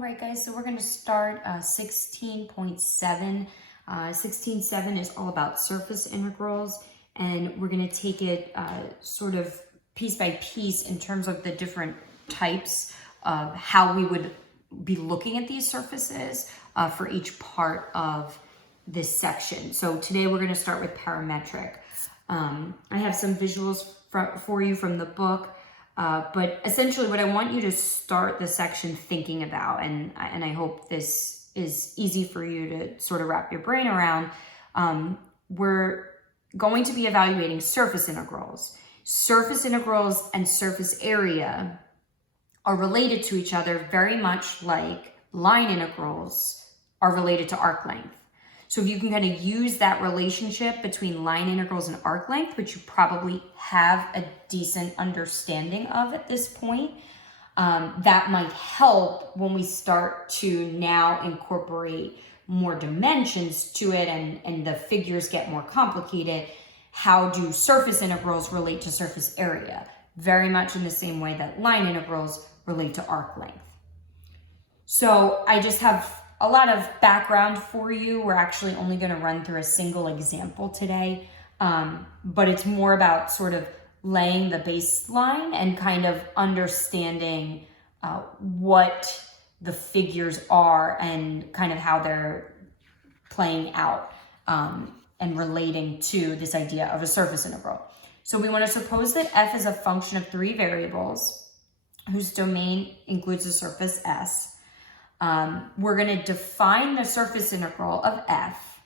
right, guys, so we're going to start 16.7. 16.7 is all about surface integrals, and we're going to take it sort of piece by piece in terms of the different types of how we would be looking at these surfaces for each part of this section. So today we're going to start with parametric. I have some visuals for you from the book. But essentially what I want you to start the section thinking about, and I hope this is easy for you to sort of wrap your brain around, we're going to be evaluating surface integrals. Surface integrals and surface area are related to each other very much like line integrals are related to arc length. So if you can kind of use that relationship between line integrals and arc length, which you probably have a decent understanding of at this point, that might help when we start to now incorporate more dimensions to it and the figures get more complicated. How do surface integrals relate to surface area? Very much in the same way that line integrals relate to arc length. So I just have a lot of background for you. We're actually only going to run through a single example today, but it's more about sort of laying the baseline and kind of understanding what the figures are and kind of how they're playing out and relating to this idea of a surface integral. So we want to suppose that f is a function of three variables whose domain includes the surface S. We're going to define the surface integral of f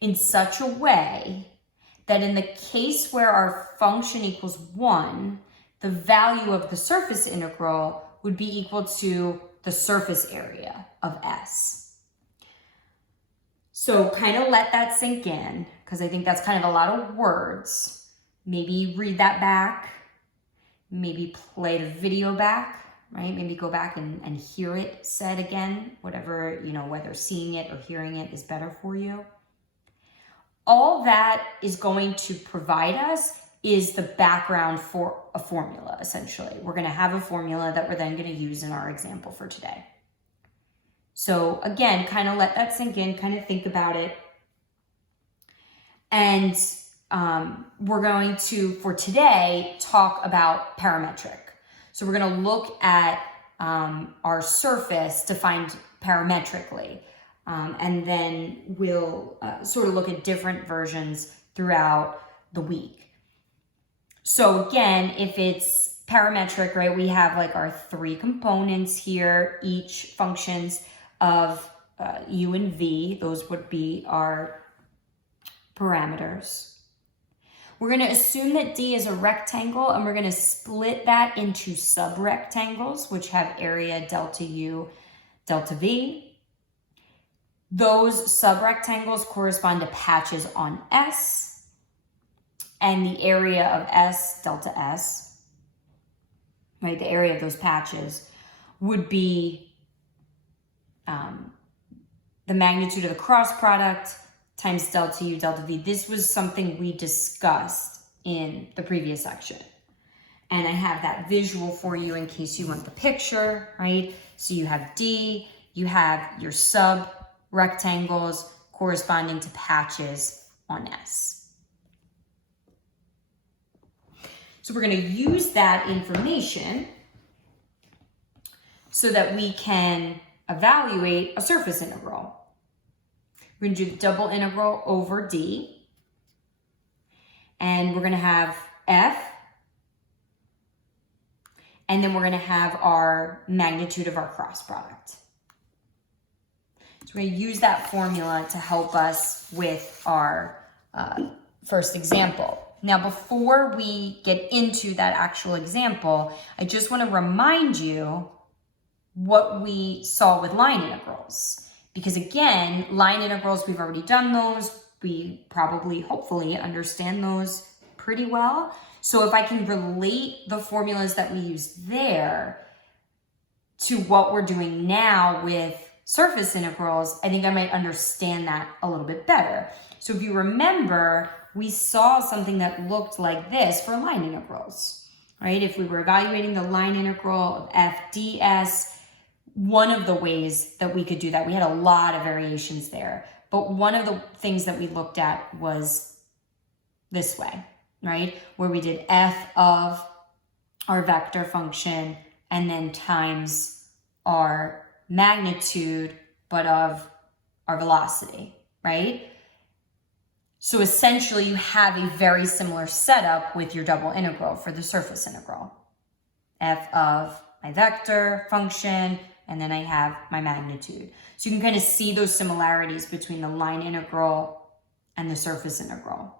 in such a way that in the case where our function equals 1, the value of the surface integral would be equal to the surface area of S. So kind of let that sink in, because I think that's kind of a lot of words. Maybe read that back, maybe play the video back. Right? Maybe go back and hear it said again, whatever, whether seeing it or hearing it is better for you. All that is going to provide us is the background for a formula, essentially. We're going to have a formula that we're then going to use in our example for today. So again, kind of let that sink in, kind of think about it. And we're going to, for today, talk about parametric. So we're going to look at our surface defined parametrically, and then we'll sort of look at different versions throughout the week. So again, if it's parametric, right, we have like our three components here, each functions of u and v. Those would be our parameters. We're going to assume that D is a rectangle, and we're going to split that into subrectangles, which have area delta U, delta V. Those subrectangles correspond to patches on S, and the area of S, delta S, right, the area of those patches would be the magnitude of the cross product times delta U, delta V. This was something we discussed in the previous section. And I have that visual for you in case you want the picture, right? So you have D, you have your sub rectangles corresponding to patches on S. So we're going to use that information so that we can evaluate a surface integral. We're going to do the double integral over D, and we're going to have F, and then we're going to have our magnitude of our cross product. So we're going to use that formula to help us with our first example. Now, before we get into that actual example, I just want to remind you what we saw with line integrals. Because again, line integrals, we've already done those. We probably, hopefully, understand those pretty well. So if I can relate the formulas that we used there to what we're doing now with surface integrals, I think I might understand that a little bit better. So if you remember, we saw something that looked like this for line integrals, right? If we were evaluating the line integral of f ds, one of the ways that we could do that, we had a lot of variations there, but one of the things that we looked at was this way, right? Where we did f of our vector function and then times our magnitude, but of our velocity, right? So essentially you have a very similar setup with your double integral for the surface integral. F of my vector function, and then I have my magnitude. So you can kind of see those similarities between the line integral and the surface integral.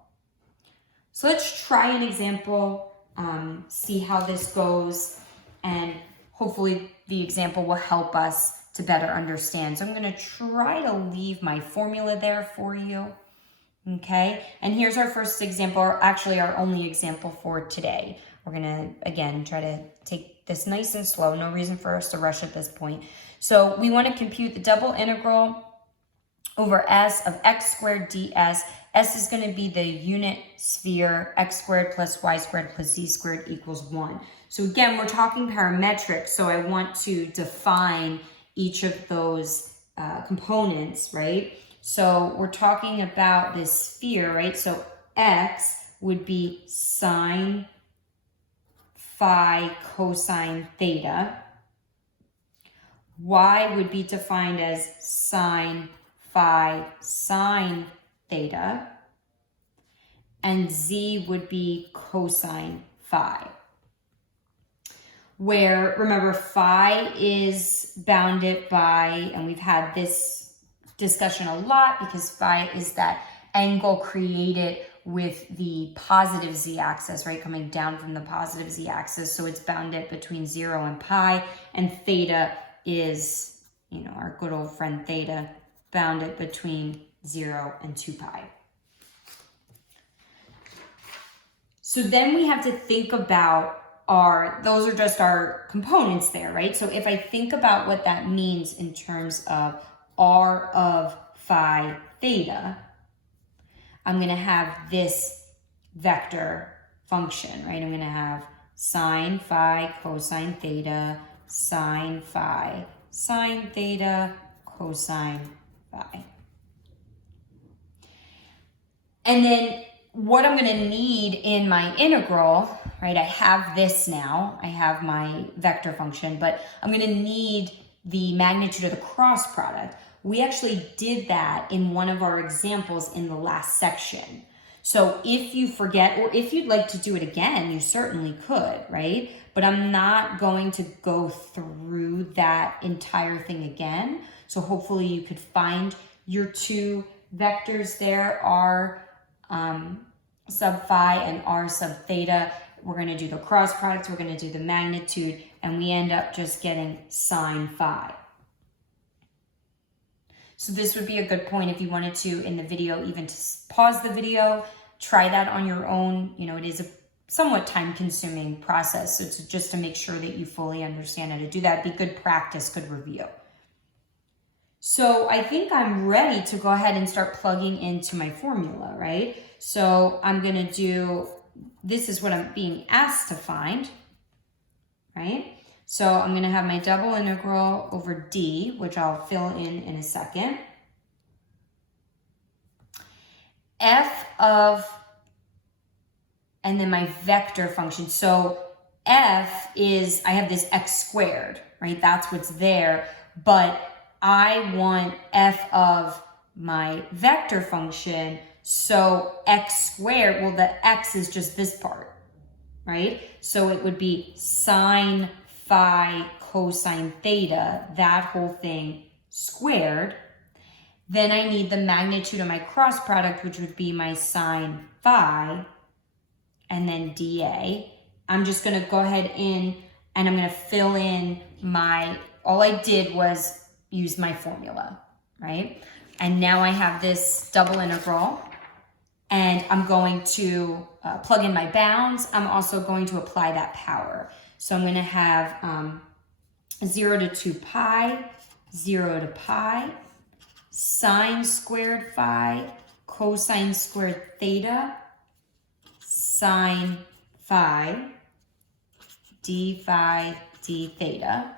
So let's try an example, see how this goes, and hopefully the example will help us to better understand. So I'm going to try to leave my formula there for you. Okay, and here's our first example, or actually our only example for today. We're gonna, again, try to take this nice and slow, no reason for us to rush at this point. So we wanna compute the double integral over s of x squared ds. S is gonna be the unit sphere, x squared plus y squared plus z squared equals 1. So again, we're talking parametric, so I want to define each of those components, right? So we're talking about this sphere, right? So x would be sine phi cosine theta. Y would be defined as sine phi sine theta. And z would be cosine phi. Where, remember, phi is bounded by, and we've had this discussion a lot because phi is that angle created with the positive z-axis, right, coming down from the positive z-axis. So it's bounded between 0 and pi, and theta is, you know, our good old friend theta, bounded between 0 and 2 pi. So then we have to think about those are just our components there, right? So if I think about what that means in terms of r of phi theta, I'm going to have this vector function, right? I'm going to have sine phi cosine theta, sine phi sine theta, cosine phi. And then what I'm going to need in my integral, right? I have this now. I have my vector function, but I'm going to need the magnitude of the cross product. We actually did that in one of our examples in the last section. So if you forget, or if you'd like to do it again, you certainly could, right? But I'm not going to go through that entire thing again. So hopefully you could find your two vectors there, r sub phi and r sub theta. We're going to do the cross products, we're going to do the magnitude, and we end up just getting sine phi. So this would be a good point if you wanted to, in the video, even to pause the video, try that on your own. You know, it is a somewhat time-consuming process, so it's just to make sure that you fully understand how to do that. Be good practice, good review. So I think I'm ready to go ahead and start plugging into my formula, right? So I'm going to do, this is what I'm being asked to find, right? So I'm going to have my double integral over d, which I'll fill in a second. F of, and then my vector function. So f is, I have this x squared, right? That's what's there. But I want f of my vector function. So x squared, well, the x is just this part, right? So it would be sine phi cosine theta, that whole thing squared. Then I need the magnitude of my cross product, which would be my sine phi, and then dA. I'm just going to go ahead and I'm going to fill in my, all I did was use my formula, right? And now I have this double integral, and I'm going to plug in my bounds. I'm also going to apply that power. So I'm going to have 0 to 2 pi, 0 to pi, sine squared phi, cosine squared theta, sine phi, d phi, d theta.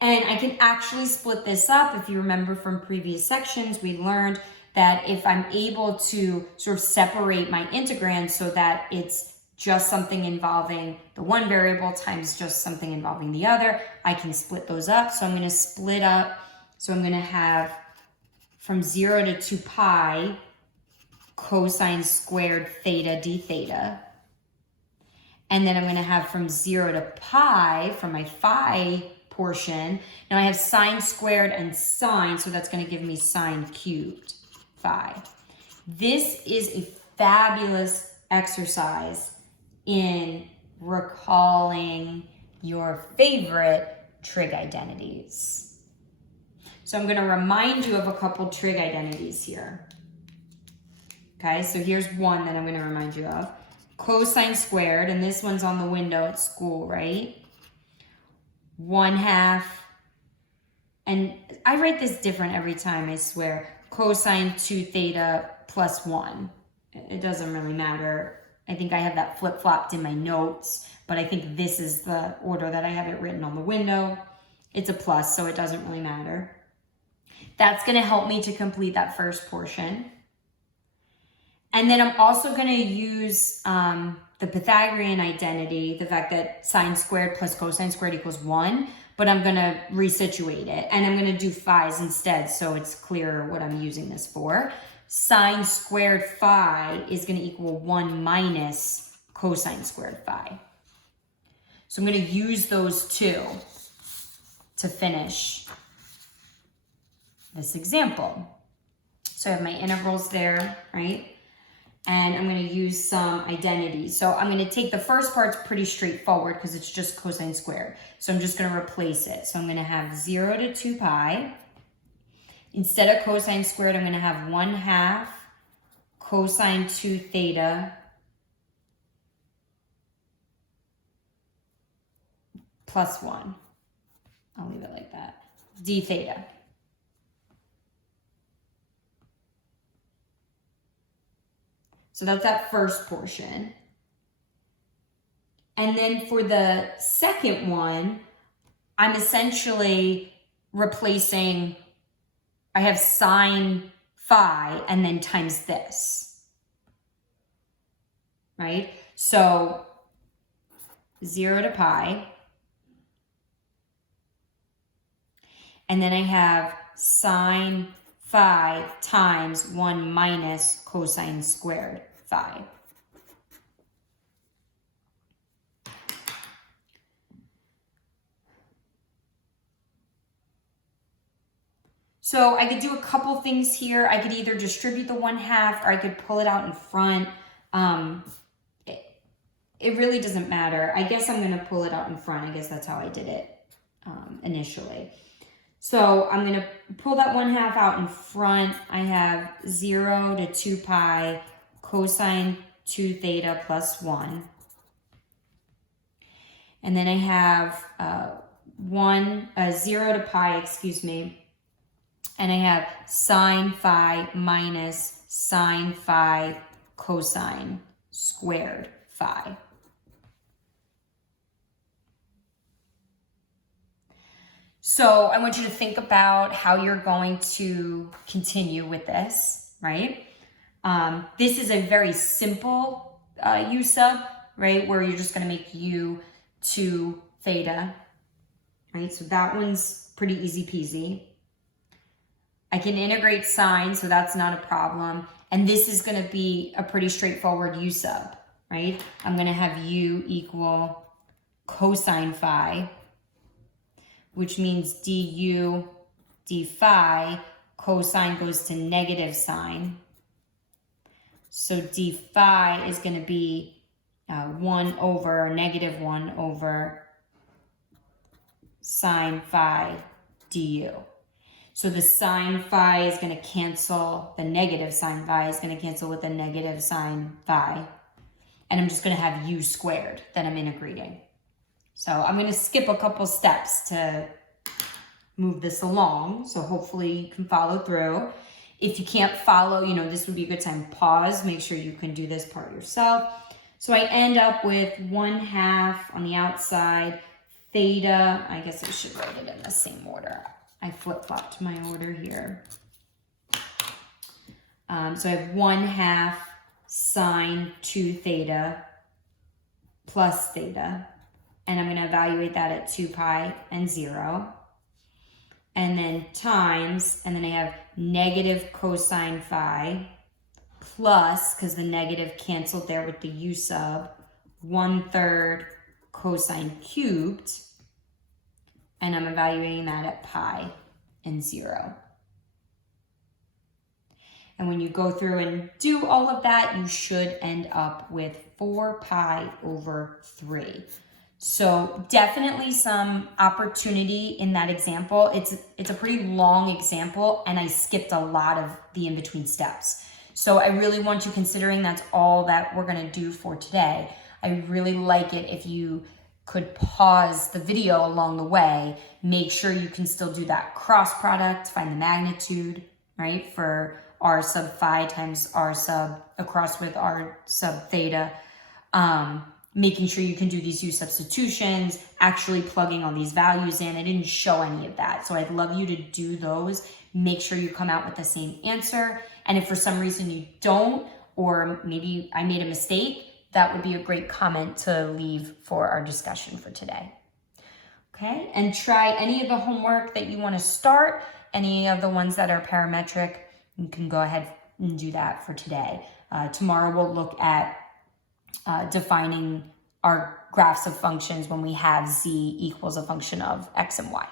And I can actually split this up. If you remember from previous sections, we learned that if I'm able to sort of separate my integrand so that it's just something involving the one variable times just something involving the other, I can split those up. So I'm going to split up. So I'm going to have from 0 to 2 pi cosine squared theta d theta. And then I'm going to have from 0 to pi for my phi portion. Now I have sine squared and sine, so that's going to give me sine cubed phi. This is a fabulous exercise in recalling your favorite trig identities. So I'm going to remind you of a couple trig identities here. Okay, so here's one that I'm going to remind you of. Cosine squared, and this one's on the window at school, right? 1/2, and I write this different every time, I swear. Cosine 2 theta plus 1. It doesn't really matter. I think I have that flip-flopped in my notes, but I think this is the order that I have it written on the window. It's a plus, so it doesn't really matter. That's going to help me to complete that first portion. And then I'm also going to use the Pythagorean identity, the fact that sine squared plus cosine squared equals 1, but I'm going to resituate it. And I'm going to do phi's instead, so it's clear what I'm using this for. Sine squared phi is going to equal 1 minus cosine squared phi. So I'm going to use those two to finish this example. So I have my integrals there, right? And I'm going to use some identities. So I'm going to take the first part's pretty straightforward because it's just cosine squared. So I'm just going to replace it. So I'm going to have 0 to 2 pi. Instead of cosine squared, I'm going to have 1/2 cosine 2 theta plus 1. I'll leave it like that. D theta. So that's that first portion. And then for the second one, I'm essentially replacing, I have sine phi and then times this, right? So 0 to pi. And then I have sine phi times 1 minus cosine squared phi. So I could do a couple things here. I could either distribute the 1/2 or I could pull it out in front. It really doesn't matter. I guess I'm going to pull it out in front. I guess that's how I did it initially. So I'm going to pull that 1/2 out in front. I have 0 to 2 pi cosine 2 theta plus 1. And then I have 0 to pi, and I have sine phi minus sine phi cosine squared phi. So I want you to think about how you're going to continue with this, right? This is a very simple u sub, right? Where you're just going to make u 2 theta, right? So that one's pretty easy peasy. I can integrate sine, so that's not a problem. And this is going to be a pretty straightforward u sub, right? I'm going to have u equal cosine phi, which means du d phi, cosine goes to negative sine. So d phi is going to be 1 over sine phi du. So the sine phi is going to cancel, the negative sine phi is going to cancel with the negative sine phi. And I'm just going to have u squared that I'm integrating. So I'm going to skip a couple steps to move this along. So hopefully you can follow through. If you can't follow, this would be a good time to pause. Make sure you can do this part yourself. So I end up with 1/2 on the outside, theta, I guess I should write it in the same order. I flip-flopped my order here. So I have 1/2 sine 2 theta plus theta. And I'm going to evaluate that at 2 pi and 0. And then times, and then I have negative cosine phi plus, because the negative canceled there with the u sub, 1/3 cosine cubed. And I'm evaluating that at pi and 0. And when you go through and do all of that, you should end up with 4 pi over 3. So definitely some opportunity in that example. It's a pretty long example, and I skipped a lot of the in-between steps. So I really want you, considering that's all that we're gonna do for today, I really like it if you could pause the video along the way, make sure you can still do that cross product, find the magnitude, right, for r sub phi times r sub across with r sub theta, making sure you can do these u substitutions, actually plugging all these values in. I didn't show any of that, so I'd love you to do those. Make sure you come out with the same answer, and if for some reason you don't, or maybe I made a mistake, that would be a great comment to leave for our discussion for today. Okay, and try any of the homework that you want to start, any of the ones that are parametric. You can go ahead and do that for today. Tomorrow we'll look at defining our graphs of functions when we have z equals a function of x and y.